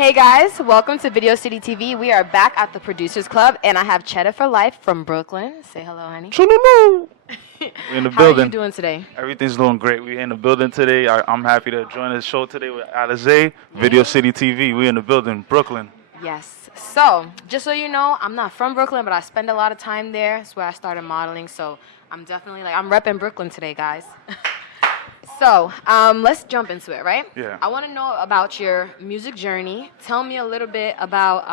Hey guys, welcome to Video City TV. We are back at the Producers Club, and I have Chedda4Life from Brooklyn. Say hello, honey. We're in the How building. are you doing today? Everything's doing great. We're in the building today. I'm happy to join the show today with Alize, Video City TV. We're in the building, Brooklyn. Yes. So, just so you know, I'm not from Brooklyn, but I spend a lot of time there. It's where I started modeling, so I'm definitely I'm repping Brooklyn today, guys. So, let's jump into it, right? Yeah. I want to know about your music journey. Tell me a little bit about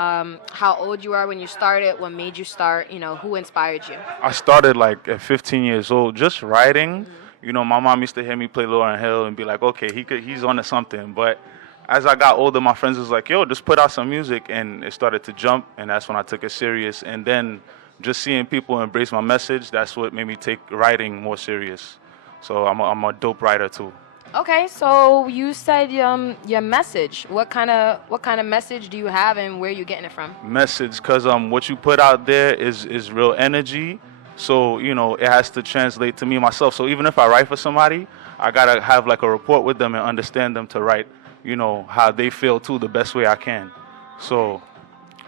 how old you are when you started, what made you start, who inspired you. I started like at 15 years old, just writing. You know, my mom used to hear me play Lauryn Hill and be like, okay, he's onto something. But as I got older, my friends was like, yo, just put out some music. And it started to jump, and that's when I took it serious. And then just seeing people embrace my message, that's what made me take writing more serious. So I'm a dope writer too. Okay, so you said your message. What kind of message do you have, and where are you getting it from? Message, cause what you put out there is real energy. So it has to translate to me myself. So even if I write for somebody, I gotta have like a rapport with them and understand them to write, how they feel too, the best way I can. So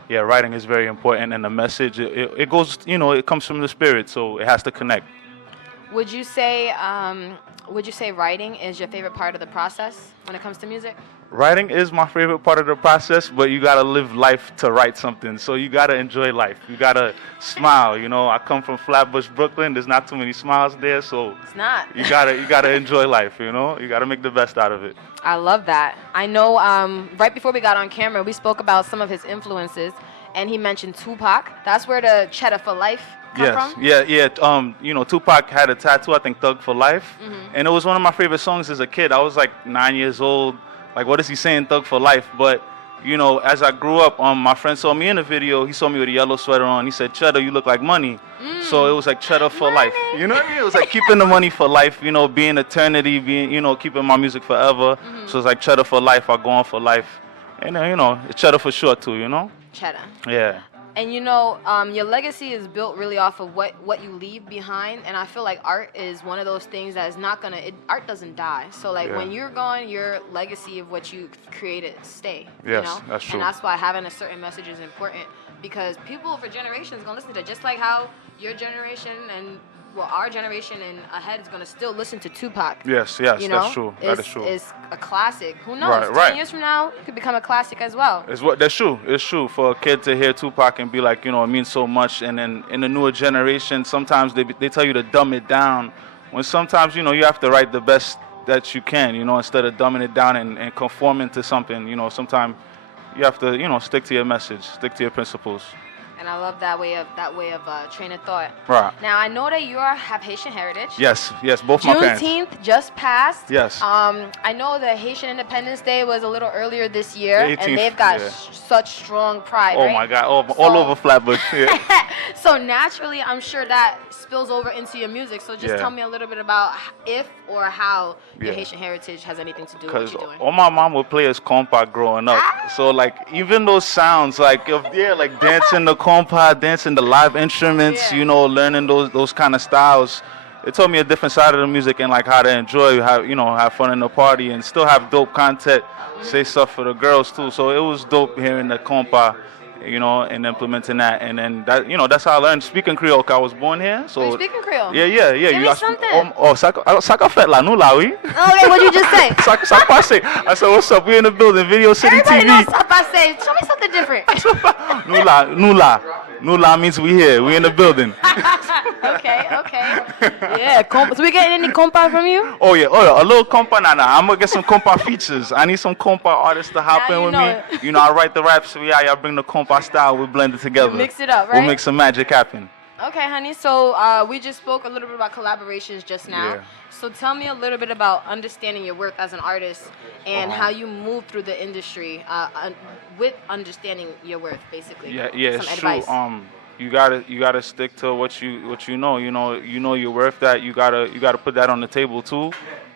yeah, writing is very important, and the message it goes, it comes from the spirit, so it has to connect. Would you say writing is your favorite part of the process when it comes to music? Writing is my favorite part of the process, but you gotta live life to write something. So you gotta enjoy life. You gotta smile. I come from Flatbush, Brooklyn. There's not too many smiles there, so it's not. You gotta enjoy life. You gotta make the best out of it. I love that. I know. Right before we got on camera, we spoke about some of his influences, and he mentioned Tupac. That's where the Chedda4Life. Yes, yeah. Tupac had a tattoo, I think, Thug for Life. And it was one of my favorite songs as a kid. I was like 9 years old. Like, what is he saying, Thug for Life? But, as I grew up, my friend saw me in the video. He saw me with a yellow sweater on. He said, Cheddar, you look like money. So it was like Cheddar for life. You know what I mean? It was like keeping the money for life, being eternity, keeping my music forever. So it's like Cheddar for life. I go on for life. And, it's Cheddar for short, too, Cheddar. Yeah. And your legacy is built really off of what you leave behind, and I feel like art is one of those things that is not art doesn't die. So when you're gone, your legacy of what you created stay. Yes, that's true. And that's why having a certain message is important, because people for generations gonna listen to it, just like how your generation and our generation and ahead is going to still listen to Tupac. Yes, that's true. That is true. It's a classic. Who knows? 10 years from now, it could become a classic as well. That's true. It's true. For a kid to hear Tupac and be like, it means so much. And then in the newer generation, sometimes they tell you to dumb it down. When sometimes, you have to write the best that you can, instead of dumbing it down and conforming to something. Sometimes you have to, stick to your message, stick to your principles. And I love that way of train of thought. Right. Now I know that you have Haitian heritage. Yes, both my parents. Juneteenth just passed. Yes. I know that Haitian Independence Day was a little earlier this year, the 18th, and they've got such strong pride. Oh right? my God! All over Flatbush. Yeah. So naturally, I'm sure that spills over into your music. So just tell me a little bit about if or how your Haitian heritage has anything to do with what you're doing. All my mom would play is compa growing up. So even those sounds like dancing the compa, dancing the live instruments, learning those kind of styles. It taught me a different side of the music and how to enjoy, have fun in the party and still have dope content, say stuff for the girls too. So it was dope hearing the compa, and implementing that. And then that, that's how I learned speaking Creole. I was born here. So you speaking Creole? Yeah. Give me something. Saka fet la, nou la, oui. Okay, what'd you just say? Saka passe. I said, what's up? We in the building, Video City Everybody TV. knows saka passe. Show me something different. Nou la. Nou la means we here. We in the building. Okay. Yeah, so we getting any compa from you? Oh yeah, a little compa. Nah. I'm gonna get some compa features. I need some compa artists to hop in with me. I write the raps, so y'all bring the compa style. We blend it together. Mix it up, right? We'll make some magic happen. Okay, honey. So we just spoke a little bit about collaborations just now. Yeah. So tell me a little bit about understanding your worth as an artist and how you move through the industry with understanding your worth, basically. Yeah, some it's advice. true. You gotta stick to what you know. You know your worth. That you gotta put that on the table too.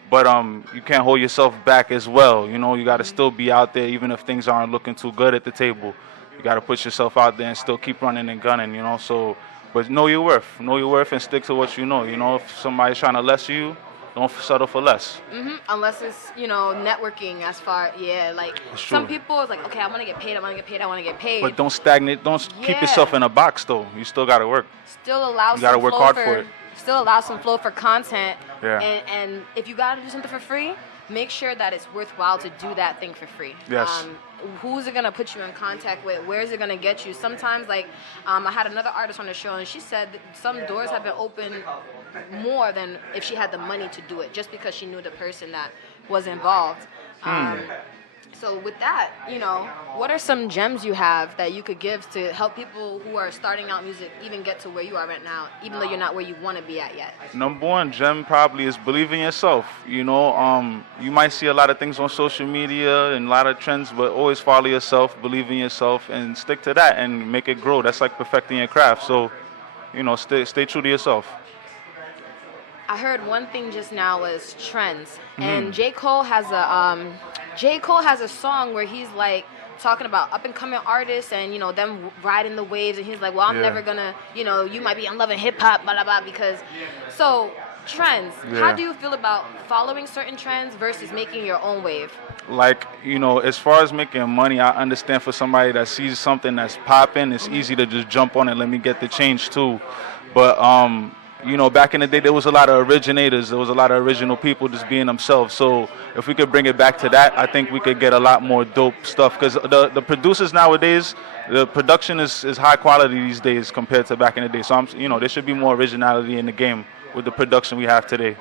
But you can't hold yourself back as well. You gotta still be out there even if things aren't looking too good at the table. You gotta put yourself out there and still keep running and gunning. So. But know your worth and stick to what you know. If somebody's trying to lesser you, don't settle for less. Unless it's, networking as far, like some people it's like, okay, I want to get paid, I want to get paid. But don't stagnate, don't keep yourself in a box though. You still got to work. Still allow you got to work hard for it. Still allow some flow for content. Yeah. And if you got to do something for free, make sure that it's worthwhile to do that thing for free. Yes. Who's it going to put you in contact with? Where is it going to get you? Sometimes, like, I had another artist on the show, and she said that some doors have been opened more than if she had the money to do it, just because she knew the person that was involved. So with that, what are some gems you have that you could give to help people who are starting out music even get to where you are right now, even though you're not where you want to be at yet? Number one gem probably is believe in yourself. You might see a lot of things on social media and a lot of trends, but always follow yourself, believe in yourself, and stick to that and make it grow. That's like perfecting your craft. So, stay true to yourself. I heard one thing just now was trends, and J. Cole has a song where he's like talking about up and coming artists and them riding the waves, and he's like, well, I'm never gonna, you might be, I'm loving hip hop, blah blah blah, because so trends. How do you feel about following certain trends versus making your own wave? Like, as far as making money, I understand for somebody that sees something that's popping, it's easy to just jump on it. Let me get the change too, but back in the day, there was a lot of originators. There was a lot of original people just being themselves. So if we could bring it back to that, I think we could get a lot more dope stuff. Because the producers nowadays, the production is high quality these days compared to back in the day. So there should be more originality in the game with the production we have today.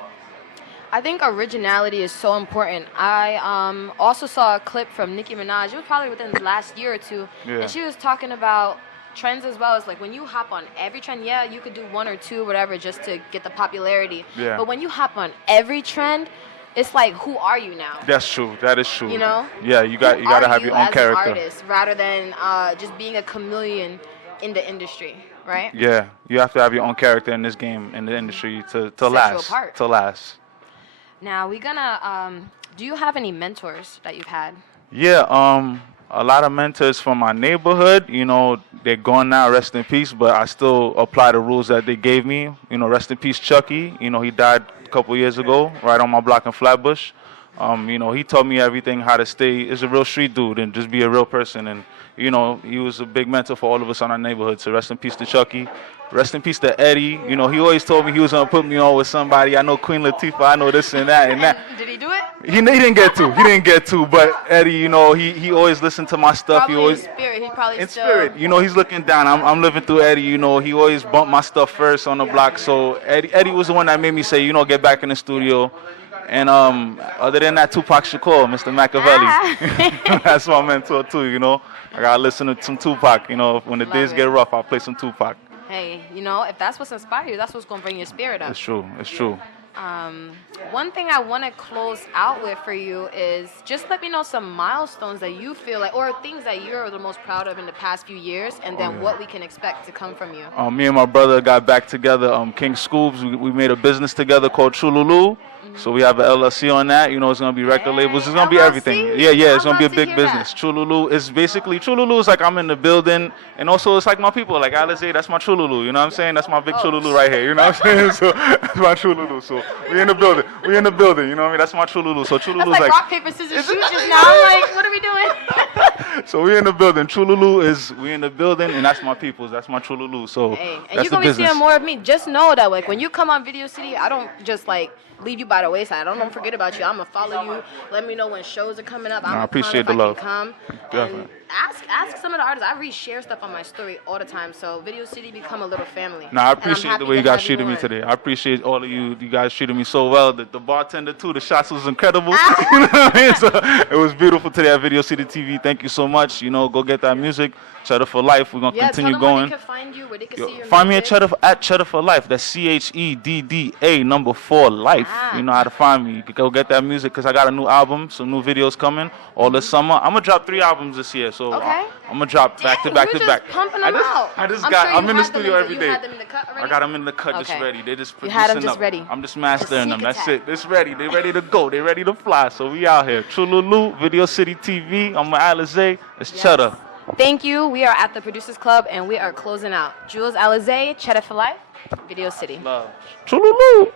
I think originality is so important. I also saw a clip from Nicki Minaj. It was probably within the last year or two, and she was talking about trends as well. It's like when you hop on every trend, you could do one or two, whatever, just to get the popularity. Yeah. But when you hop on every trend, it's like, who are you now? That's true. That is true. Yeah, you got to have your own character. An artist, rather than just being a chameleon in the industry, right? Yeah, you have to have your own character in this game, in the industry, to last. To last. Now we're gonna. Do you have any mentors that you've had? Yeah. A lot of mentors from my neighborhood, they're gone now, rest in peace, but I still apply the rules that they gave me. Rest in peace, Chucky. He died a couple years ago, right on my block in Flatbush. He taught me everything, how to stay as a real street dude and just be a real person. And, he was a big mentor for all of us in our neighborhood. So rest in peace to Chucky. Rest in peace to Eddie. He always told me he was going to put me on with somebody. I know Queen Latifah. I know this and that and that. Did he do it? He didn't get to. He didn't get to. But Eddie, he always listened to my stuff. Probably he always in spirit. He probably in still... spirit. He's looking down. I'm living through Eddie. He always bumped my stuff first on the block. So Eddie was the one that made me say, get back in the studio. And other than that, Tupac Shakur, Mr. Machiavelli. That's my mentor too. I gotta listen to some Tupac. When the days get rough, I'll play some Tupac. Hey, if that's what's inspired you, that's what's gonna bring your spirit up. It's true. It's true. One thing I want to close out with for you is just let me know some milestones that you feel like, or things that you're the most proud of in the past few years, and then what we can expect to come from you. Me and my brother got back together, King Scoobs. We made a business together called Chululu. So we have an LLC on that. It's going to be record labels. It's going to be everything. Yeah, it's going to be a big business. Chululu is basically, Chululu is like I'm in the building. And also it's like my people. Like Alizé, that's my Chululu. You know what I'm saying? That's my big Chululu right here. You know what I'm saying? So that's my Chululu. So we in the building. You know what I mean? That's my Chululu. So Chululu is like rock, paper, scissors, shoot just now. I'm like, what are we doing? So we in the building. Chululu is, we in the building, and that's my people's. That's my Chululu. So hey, and that's you're going the to be business. seeing more of me. Just know that when you come on Video City, I don't just leave you by the wayside. I don't forget about you. I'm gonna follow you. Let me know when shows are coming up. I appreciate the love. Come and ask some of the artists. I reshare stuff on my story all the time. So Video City become a little family. I appreciate the way you guys treated me today. I appreciate all of you. You guys treated me so well. The bartender too. The shots was incredible. You know what I mean? So it was beautiful today at Video City TV. Thank you so much. Go get that music. Chedda4Life. We're gonna continue going. Where they can find you. Where they can see your find music. me at Chedda4Life. That's CHEDDA 4 Life. You know how to find me. You can go get that music because I got a new album, some new videos coming all this summer. I'm gonna drop 3 albums this year, so I'm gonna drop back to back to back. Pumping them out. I'm in the studio every day. You had them in the cut already? I got them in the cut, just ready. They just producing you had them just up. ready. I'm just mastering them. That's it. It's ready. They ready to go. They ready to fly. So we out here. Chululu, Video City TV. I'm with Alizé. It's Chedda. Thank you. We are at the Producers Club, and we are closing out. Jules Alizé, Chedda4Life, Video City. Love. Chululu.